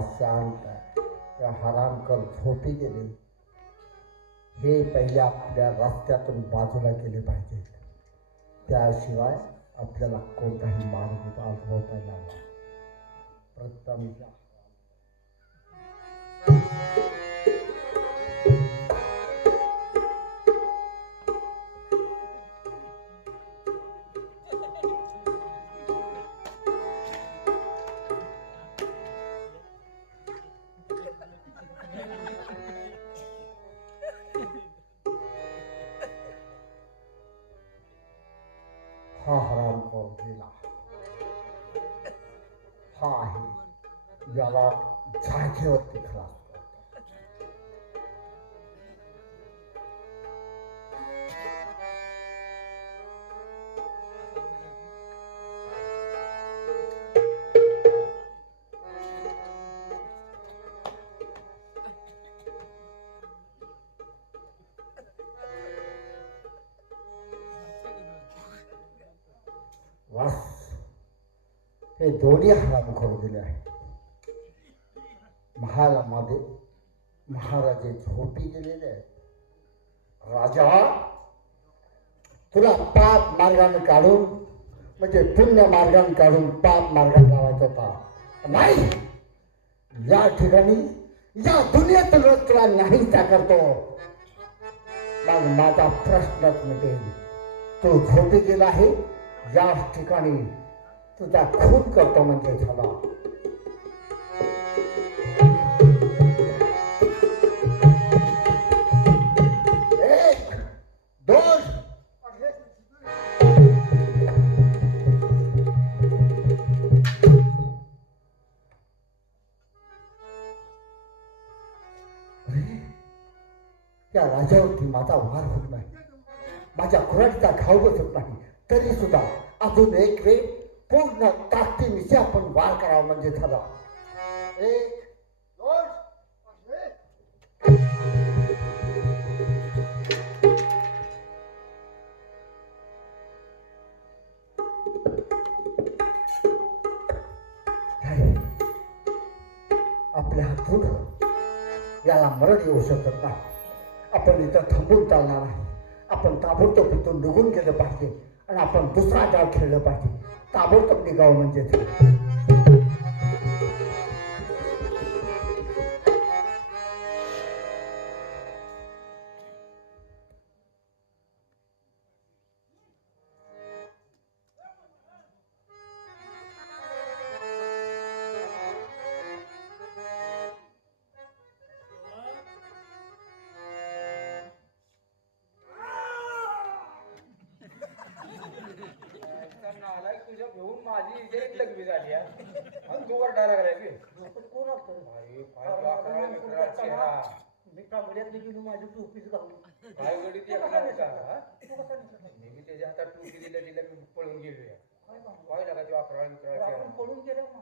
शांत आहे. त्या हरामकर झोपी गेले. हे पहिले आपल्या रस्त्यातून बाजूला केले पाहिजे. त्याशिवाय आपल्याला कोणताही मार्ग अनुभवता येणार नाही. प्रथम गेला हा आहे. याला जागेवरती खरा. वास हे दोन्ही हराम करून दिले आहे. महालामध्ये महाराजे झोपी गेलेले आहेत. राजा तुला पाप मार्गाने काढून म्हणजे पुण्य मार्गाने काढून पाप मार्गाने लावायचा होता. नाही. या ठिकाणी या दुनियेत तुला नाही त्या करतो. मग माझा प्रश्नच मिटेल. तो झोपी गेला आहे? या ठिकाणी तुझा खून करतो म्हणजे झाला. त्या राजावरती माझा वार होत नाही. माझ्या खुराटीचा घाव बसत नाही. तरी सुद्धा अजून एक वेळ पूर्ण ताकदीनिशी आपण वार करावा म्हणजे झाला. एक आपल्या हातून याला मरण येऊ शकत नाही. आपण इथं थांबून चालणार नाही. आपण ताबडतोब इथून निघून गेलं पाहिजे. आणि आपण दुसरा डाव खेळलं पाहिजे. ताबडतोब निघावं म्हणजे. इथे लग्न झाली हा. आणि तू वरडायला लागलाय कोण असतं? काय चेहरा. मी कांबड्यातली गेली माझी टोपीच घालून काय गडी ते एकला होता, हा? तू कसा दिसला? मी बी त्याच्या हातात टोपी दिल्या दिल्या मी पळून गेलो या काय? काय लागा तो आपण चेहरा. पळून गेलो ना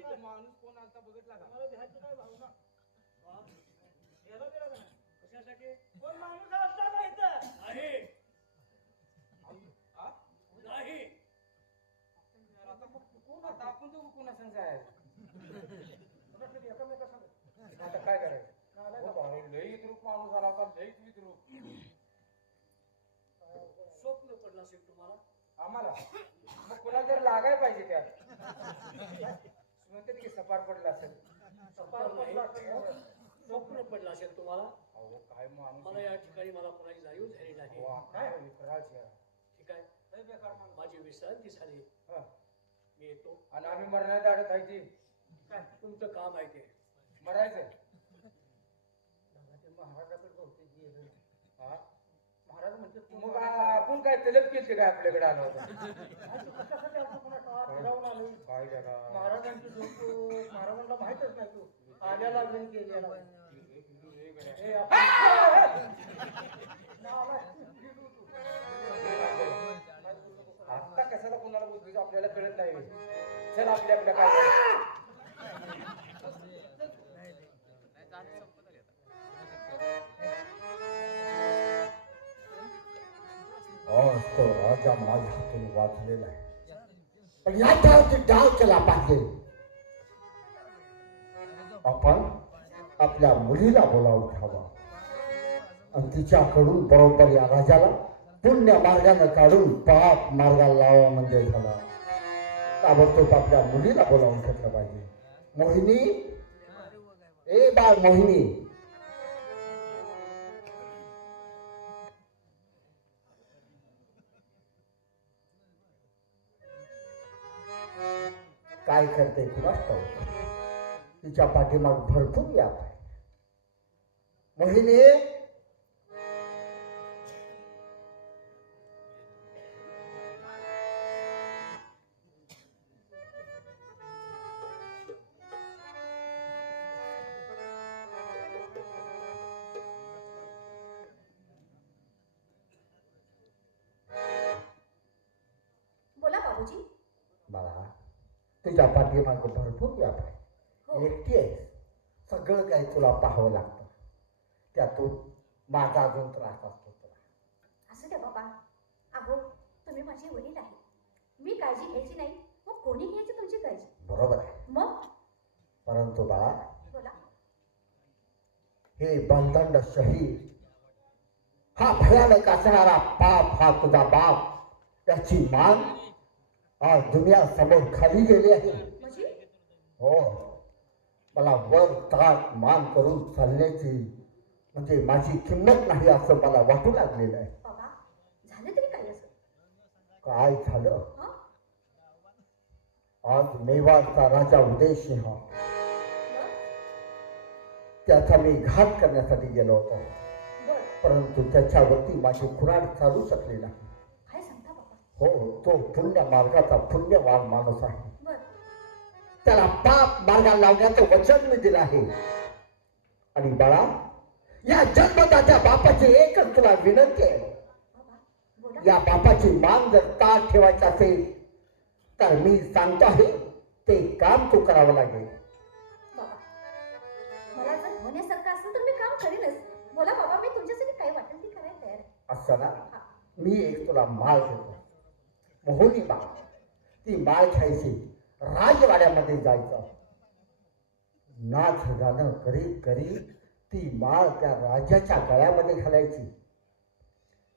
तो माणूस कोण आता बघितला का मला भ्यायचं काय भावना? गेला गेला का नाही? इथं? हा? आता कोण- आता आपण तो कोणा संग जायचं? कोणासाठी एकामेकासंग? आता काय करायचं? नालायक हो भाई, लई विद्रूप माणूस आला का लईच विद्रूप स्वप्न पडलं असेल तुम्हाला? आम्हाला? मग कोणाला तर लागाय पाहिजे त्यात. म्हणतात की सपाट पडला असेल. सपार पडला असेल. ना? स्वप्न पडलं असेल तुम्हाला? काय माणूस मला या ठिकाणी मला कोणाची जाणीव झाली नाही वा, काय विकराळ चेहरा. ठीक आहे लय बेकार माणूस. माझी विश्रांती झाली हं. मी येतो आणि आम्ही मरण्यात अडत आहे ती काय तुमचं काम आहे ते मरायचं ते महाराजाकडे बहुतेक गेलं. हा? महाराज म्हणजे मग आपण काय तलब केली काय आपल्याकडे आला होता कशासाठी आलतो कोणास ठाऊक? फिरावून आलोय. काय जगा महाराजांची झोप महाराजांना माहितच नाही तू आल्याला हे आपण-. आता कशाला कोणाला बोलतो आपल्याला कळत नाही चल आपल्या आपल्या काय तो राजा माझ्या हातून वाचलेला आहे पण याच्यावरती डाव केला पाहिजे आपण आपल्या मुलीला बोलावून घ्यावा आणि तिच्याकडून बरोबर या राजाला पुण्य मार्गानं काढून पाप मार्गाला लावा म्हणजे झाला. ताबडतोब आपल्या मुलीला बोलावून घेतलं पाहिजे. मोहिनी ए बाळ मोहिनी. काय करते कुणास ठाऊक तिच्या पाठीमाग भरपूर व्याप आहे. मोहिनी बोला बाबूजी. बाळा तुझ्या पाठीमाग भरपूर व्याप आहे. एकटी आहे सगळं काही तुला पाहावं लागतं. त्यातून माझा अजून त्रास असतो तुला. असू द्या बाबा. अहो तुम्ही माझे वडील आहे. मी काळजी घ्यायची नाही. मग कोणी घ्यायची तुमची काळजी? बरोबर आहे. मग? परंतु बाळा बोला. हे बंधंड शहीद हा भयानक असणारा पाप हा तुझा बाप. त्याची मान आज दुनिया समोर खाली गेली आहे. म्हणजे? हो. मला वर ताट मान करून चालण्याची म्हणजे माझी किंमत नाही असं मला वाटू लागलेलं आहे. बाबा झालं तरी काय असं? काय झालं? हं? आज मेवाडचा राजा उदयसिंह. मग? त्याचा मी घात करण्यासाठी गेलो होतो. बर. परंतु त्याच्यावरती माझी कुराड चालू शकली नाही. काय सांगता बाबा? हो तो पुण्य मार्गाचा पुण्यवान माणूस आहे. त्याला पाप मार्गाला लावण्याचं वचन मी दिलं आहे. आणि बाळा या जन्मदात्या बापाची एकच तुला विनंती आहे. या बापाची मान जर ताट ठेवायची असेल तर मी सांगतो आहे ते काम तू करावं लागेल. बाबा मला जर होण्यासारखं असेल तर मी काम करीनच बोला बाबा मी तुमच्यासाठी काय वाटेल ती करायला तयार आहे? असं ना? मी एक तुला माळ देतो. मोहनी माळ ती माळ घ्यायची. राजवाड्यामध्ये जायचं नाच गाणं करीत करीत ती माळ त्या राजाच्या गळ्यामध्ये घालायची.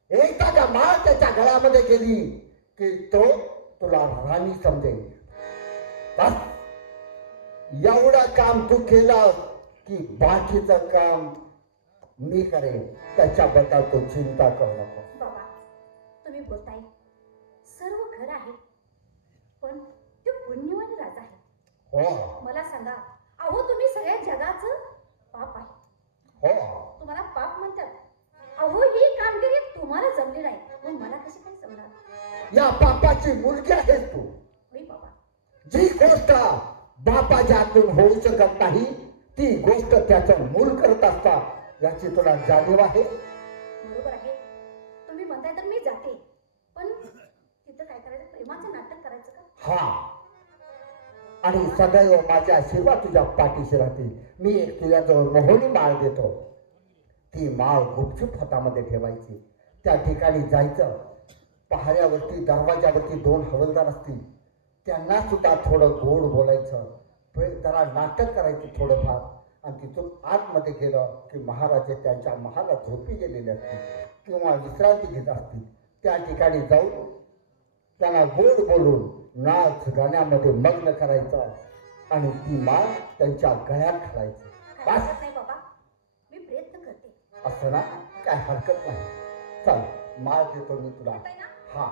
एकदा त्या माळ त्याच्या गळ्यामध्ये गेली की तो तुला राणी समजेल. बस. एवढं काम तू केलं की बाकीचं काम मी करेन. त्याच्याबद्दल तू चिंता करू नको. बाबा तुम्ही बोलताय. सर्व घर आहे पण तो पुण्यवान राजा आहे हो. मला सांगा अहो तुम्ही सगळ्या जगाचं पाप आहे. हो. तुम्हाला पाप म्हणतात. अहो ही कामगिरी तुम्हाला जमली नाही. मग मला कशी काय जमणार? या बापाची मुलगी आहेस तू. बाबा. जी गोष्ट बापाच्या हातून होऊ शकत नाही ती गोष्ट त्याचं मूल करत असता याची तुला जाणीव आहे? बरोबर आहे. तुम्ही म्हणताय तर मी जाते. पण तिथं काय करायचं? प्रेमाचं नाटक करायचं का? हा. आणि सदैव माझे आशीर्वाद तुझ्या पाठीशी राहतील. मी तुझ्याजवळ मोहनी माळ देतो. ती माळ गुपचूप हातामध्ये ठेवायची. त्या ठिकाणी जायचं. पहाऱ्यावरती दरवाजावरती दोन हवलदार असतील. त्यांना सुद्धा थोडं गोड बोलायचं. जरा नाटक करायचं थोडंफार. आणि तिथून आतमध्ये गेलं की महाराजे त्यांच्या महाला झोपी गेलेले असतील किंवा विश्रांती घेत असतील. त्या ठिकाणी जाऊन त्यांना गोड बोलून नाच गाण्यामध्ये मग्न करायचं आणि ती माळ त्यांच्या गळ्यात घालायची काय बस हरकत नाही बाबा. मी प्रयत्न करते. असं ना काय हरकत नाही. चल माळ देतो मी तुला. हा.